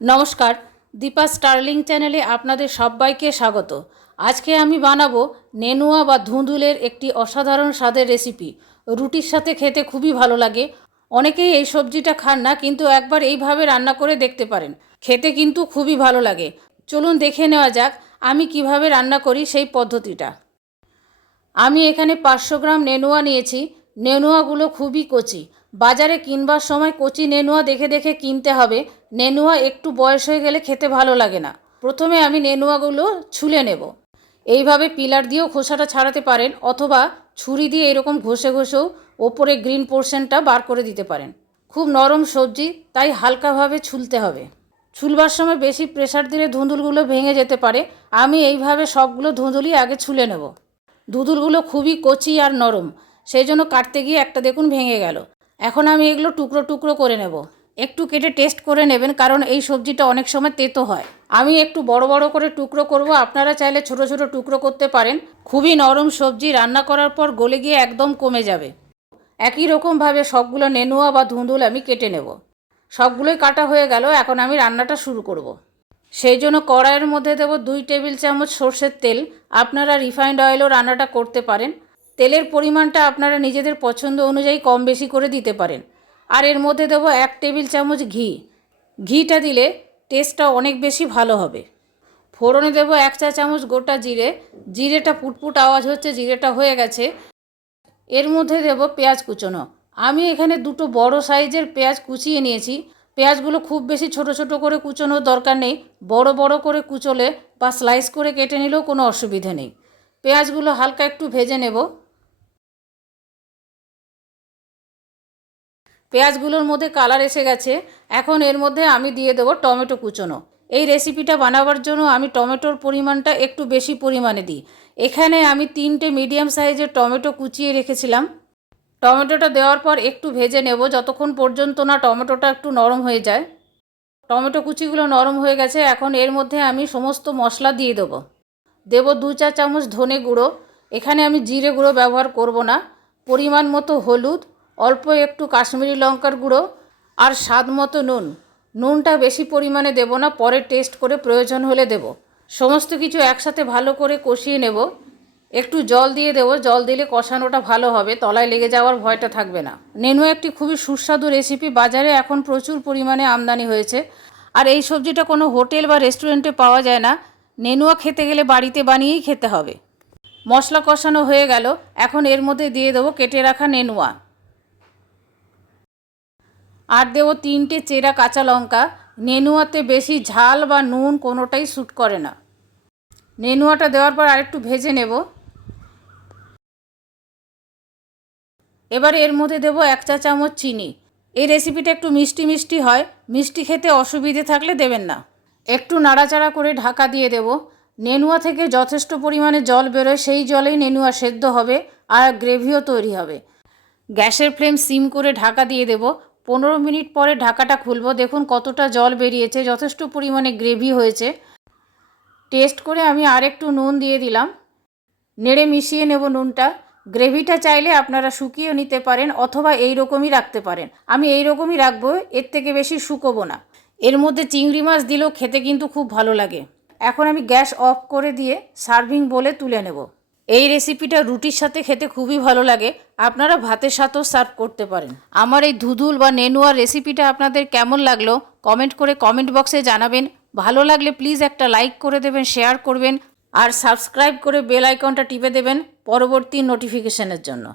নমস্কার, দীপা স্টার্লিং চ্যানেলে আপনাদের সবাইকে স্বাগত। আজকে আমি বানাবো নেনুয়া বা ধুঁধুলের একটি অসাধারণ স্বাদের রেসিপি। রুটির সাথে খেতে খুবই ভালো লাগে। অনেকেই এই সবজিটা খান না, কিন্তু একবার এইভাবে রান্না করে দেখতে পারেন, খেতে কিন্তু খুবই ভালো লাগে। চলুন দেখে নেওয়া যাক আমি কিভাবে রান্না করি সেই পদ্ধতিটা। আমি এখানে 500 গ্রাম নেনুয়া নিয়েছি। নেনুয়াগুলো খুবই কচি। বাজারে কিনবার সময় কচি নেনুয়া দেখে দেখে কিনতে হবে। নেনুয়া একটু বয়স হয়ে গেলে খেতে ভালো লাগে না। প্রথমে আমি নেনুয়াগুলো ছুলে নেব। এইভাবে পিলার দিয়েও খোসাটা ছাড়াতে পারেন, অথবা ছুরি দিয়ে এরকম ঘষে ঘষেও ওপরে গ্রিন পোর্শনটা বার করে দিতে পারেন। খুব নরম সবজি, তাই হালকাভাবে ছুলতে হবে। ছুলবার সময় বেশি প্রেসার দিলে ধুঁধুলগুলো ভেঙে যেতে পারে। আমি এইভাবে সবগুলো ধুঁধুলি আগে ছুলে নেব। ধুঁধুলগুলো খুবই কচি আর নরম, সেই জন্য কাটতে গিয়ে একটা দেখুন ভেঙে গেল। এখন আমি এগুলো টুকরো টুকরো করে নেব। একটু কেটে টেস্ট করে নেবেন, কারণ এই সবজিটা অনেক সময় তেতো হয়। আমি একটু বড় বড় করে টুকরো করব, আপনারা চাইলে ছোট ছোট টুকরো করতে পারেন। খুবই নরম সবজি, রান্না করার পর গলে গিয়ে একদম কমে যাবে। একই রকমভাবে সবগুলো নেনুয়া বা ধুঁধুল আমি কেটে নেব। সবগুলোই কাটা হয়ে গেল। এখন আমি রান্নাটা শুরু করব। সেই জন্য কড়াইয়ের মধ্যে দেব 2 টেবিল চামচ সর্ষের তেল। আপনারা রিফাইন্ড অয়েলও রান্নাটা করতে পারেন। তেলের পরিমাণটা আপনারা নিজেদের পছন্দ অনুযায়ী কম বেশি করে দিতে পারেন। আর এর মধ্যে দেব 1 টেবিল চামচ ঘি। ঘিটা দিলে টেস্টটা অনেক বেশি ভালো হবে। ফোড়নে দেব 1 চা চামচ গোটা জিরে। জিরেটা পুটপুট আওয়াজ হচ্ছে, জিরেটা হয়ে গেছে। এর মধ্যে দেব পেঁয়াজ কুচোনো। আমি এখানে 2টো বড় সাইজের পেঁয়াজ কুচিয়ে নিয়েছি। পেঁয়াজগুলো খুব বেশি ছোট ছোট করে কুচোনোর দরকার নেই। বড় বড় করে কুচোলে বা স্লাইস করে কেটে নিলেও কোনো অসুবিধে নেই। পেঁয়াজগুলো হালকা একটু ভেজে নেব। পেঁয়াজগুলোর মধ্যে কালার এসে গেছে। এখন এর মধ্যে আমি দিয়ে দেবো টমেটো কুচোনো। এই রেসিপিটা বানাবার জন্য আমি টমেটোর পরিমাণটা একটু বেশি পরিমাণে দিই। এখানে আমি 3টে মিডিয়াম সাইজের টমেটো কুচিয়ে রেখেছিলাম। টমেটোটা দেওয়ার পর একটু ভেজে নেব, যতক্ষণ পর্যন্ত না টমেটোটা একটু নরম হয়ে যায়। টমেটো কুচিগুলো নরম হয়ে গেছে। এখন এর মধ্যে আমি সমস্ত মশলা দিয়ে দেবো। 2 চা চামচ ধনে গুঁড়ো। এখানে আমি জিরে গুঁড়ো ব্যবহার করব না। পরিমাণ মতো হলুদ, অল্প একটু কাশ্মীরি লঙ্কার গুঁড়ো, আর স্বাদ মতো নুন। নুনটা বেশি পরিমাণে দেব না, পরে টেস্ট করে প্রয়োজন হলে দেব। সমস্ত কিছু একসাথে ভালো করে কষিয়ে নেব। একটু জল দিয়ে দেবো। জল দিলে কষানোটা ভালো হবে, তলায় লেগে যাওয়ার ভয়টা থাকবে না। নেনুয়া একটি খুবই সুস্বাদু রেসিপি। বাজারে এখন প্রচুর পরিমাণে আমদানি হয়েছে। আর এই সবজিটা কোনো হোটেল বা রেস্টুরেন্টে পাওয়া যায় না। নেনুয়া খেতে গেলে বাড়িতে বানিয়েই খেতে হবে। মশলা কষানো হয়ে গেল। এখন এর মধ্যে দিয়ে দেবো কেটে রাখা নেনুয়া। আর দেবো 3টে চেরা কাঁচা লঙ্কা। নেনুয়াতে বেশি ঝাল বা নুন কোনোটাই স্যুট করে না। নেনুয়াটা দেওয়ার পর আরেকটু ভেজে নেব। এবারে এর মধ্যে দেবো 1 চা চামচ চিনি। এই রেসিপিটা একটু মিষ্টি মিষ্টি হয়। মিষ্টি খেতে অসুবিধে থাকলে দেবেন না। একটু নাড়াচাড়া করে ঢাকা দিয়ে দেব। নেনুয়া থেকে যথেষ্ট পরিমাণে জল বেরোয়, সেই জলেই নেনুয়া সেদ্ধ হবে আর গ্রেভিও তৈরি হবে। গ্যাসের ফ্লেম সিম করে ঢাকা দিয়ে দেব। 15 মিনিট পরে ঢাকাটা খুলব। দেখুন কতটা জল বেরিয়েছে, যথেষ্ট পরিমাণে গ্রেভি হয়েছে। টেস্ট করে আমি আর একটু নুন দিয়ে দিলাম। নেড়ে মিশিয়ে নেব নুনটা। গ্রেভিটা চাইলে আপনারা শুকিয়ে নিতে পারেন, অথবা এই রকমই রাখতে পারেন। আমি এই রকমই রাখবো, এর থেকে বেশি শুকোবো না। এর মধ্যে চিংড়ি মাছ দিলেও খেতে কিন্তু খুব ভালো লাগে। এখন আমি গ্যাস অফ করে দিয়ে সার্ভিং বলে তুলে নেব। এই রেসিপিটা রুটির সাথে খেতে খুবই ভালো লাগে। আপনারা ভাতের সাথেও সার্ভ করতে পারেন। আমার এই ধুঁধুল বা নেনুয়ার রেসিপিটা আপনাদের কেমন লাগলো কমেন্ট করে কমেন্ট বক্সে জানাবেন। ভালো লাগলে প্লিজ একটা লাইক করে দেবেন, শেয়ার করবেন, আর সাবস্ক্রাইব করে বেল আইকনটা টিপে দেবেন পরবর্তী নোটিফিকেশনের জন্য।